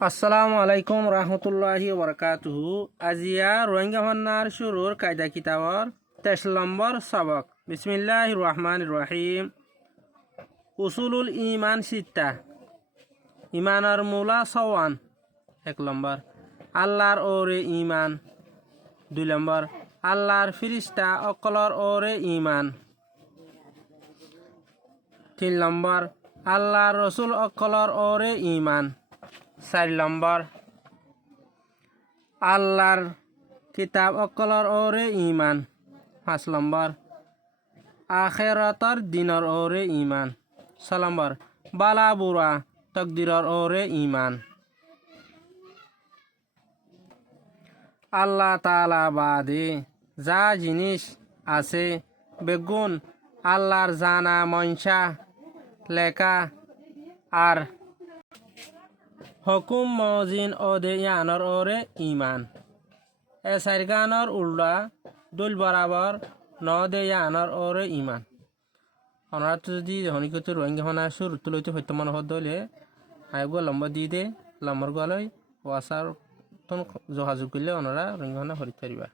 আসসালামু আলাইকুম রহমতুল্লাহি ওবরকাতুহু। আজিয়া রোহিঙ্গা ভান্নার শুরুর কায়দা কিতাবর 23 নম্বর সবক। বিসমিল্লাহির রহমানির রহিম। উসুলুল ইমান সিত্তা। ইমানের মূলা সওয়ান। 1 নম্বর আল্লাহর ওরে ইমান। 2 নম্বর আল্লাহর ফিরিস্তা অকলর ওরে ইমান। 3 নম্বর আল্লাহর রসুল অকলর ওরে ইমান। 4 নম্বর আল্লাহর কিতাব অকলর ওরে ইমান। 5 নম্বর আখেরাতর দিনর ওরে ইমান। 6 নম্বর বালা বুরা তকদিরর ওরে ইমান। আল্লাহ তাআলা বাদে যা জিনিস আছে বেগুন আল্লাহর জানা মনসা লেখা আর হকুম মজিন ওদে ইয়ানর ওরে ইমান। এ সাইরগানর উল্লা দুল বরাবর ন দে ইয়ানর ওরে ইমান। অনার যদি হনিকত রোহিঙ্গা হনা সুর তুলতে হইতে মনে হলে আইব লম্বা দি দে লম্বর গলই ওয়াসার যোগাযোগ করলে ওনারা রোহিঙ্গা হনা হরিতে পারিবা।